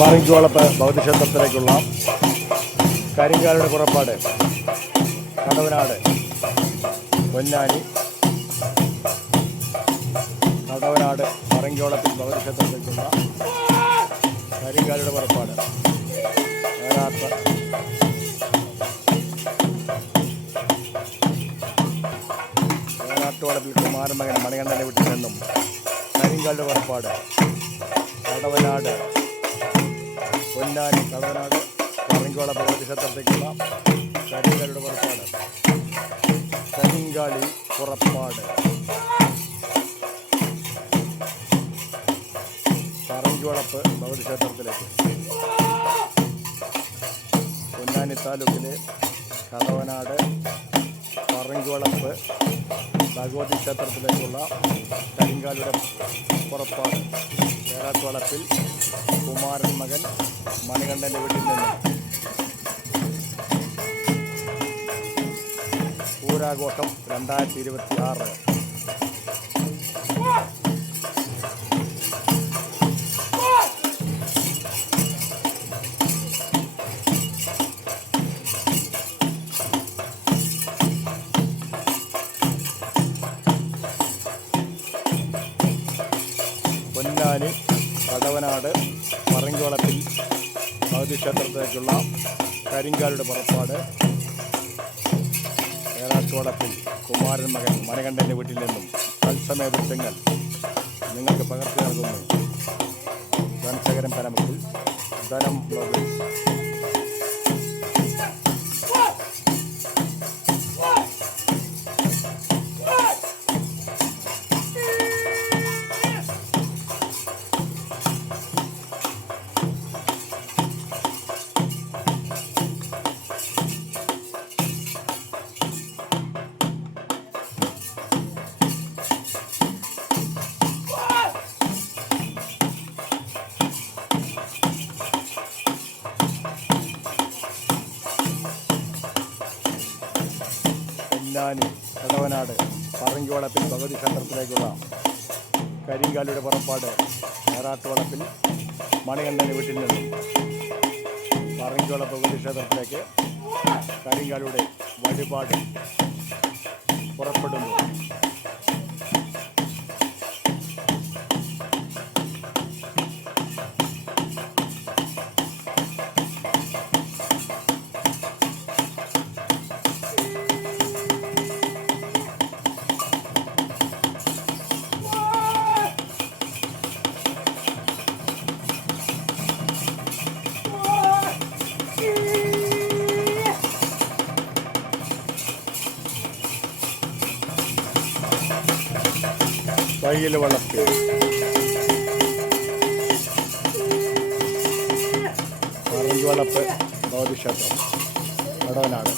പറങ്കിവളപ്പ് ഭൗതിക്ഷേത്രത്തിലേക്കുള്ള കരിങ്കാലുടെ പുറപ്പാട് കടവനാട് പൊന്നാനി കടവനാട് പറങ്കിവളപ്പിൽ ഭൗതിക്ഷേത്രത്തിലേക്കുള്ള കരിങ്കാലുടെ പുറപ്പാട് വളപ്പിൽ കുമാരമകൻ മണികണ്ഠന്റെ വീട്ടിൽ നിന്നും കരിങ്കാലുടെ പുറപ്പാട് കടവനാട് പൊന്നാനി കടവനാട് പറങ്കിവളപ്പ് ഭൗതിക്ഷേത്രത്തിലേക്കുള്ള കരിങ്കാലുടെ പുറപ്പാട് കരിങ്കാളി പുറപ്പാട് പറങ്കിവളപ്പ് ഭൗതിക്ഷേത്രത്തിലേക്ക് പൊന്നാനി താലൂക്കിലെ കടവനാട് പറങ്കിവളപ്പ് ഭഗവതി ക്ഷേത്രത്തിലേക്കുള്ള കരിങ്കാലുടെ പുറപ്പാട് വളപ്പിൽ കുമാരൻ മകൻ മണികണ്ഠന്റെ വീട്ടിൽ നിന്നും പൂരാഘോഷം 2026. പൊന്നാനി കടവനാട് പറങ്കിവളപ്പിൽ ഭഗവതി ക്ഷേത്രത്തിലേക്കുള്ള കരിങ്കാലുടെ പുറപ്പാട് വളപ്പിൽ കുമാരൻ മകൻ മണികണ്ഠന്റെ വീട്ടിൽ നിന്നും തത്സമയ ദൃശ്യങ്ങൾ നിങ്ങൾക്ക് പകർത്തി നൽകുന്നു. ധനശേഖരൻ പരമത്തിൽ ധനം ബ്ലോഗേഴ്സ്. പൊന്നാനി കടവനാട് പറങ്കിവളപ്പിൽ ഭഗവതി ക്ഷേത്രത്തിലേക്കുള്ള കരിങ്കാലുടെ പുറപ്പാട് വളപ്പിൽ മണികണ്ഠന്റെ വീട്ടിൽ നിന്നും പറങ്കിവളപ്പ് ഭഗവതി ക്ഷേത്രത്തിലേക്ക് കരിങ്കാലുടെ വഴിപാട് പുറപ്പെടുന്നു. വൈകിൽ വളപ്പ് പറങ്കിവളപ്പ് ഭഗവതി ക്ഷേത്രം കടവനാട്.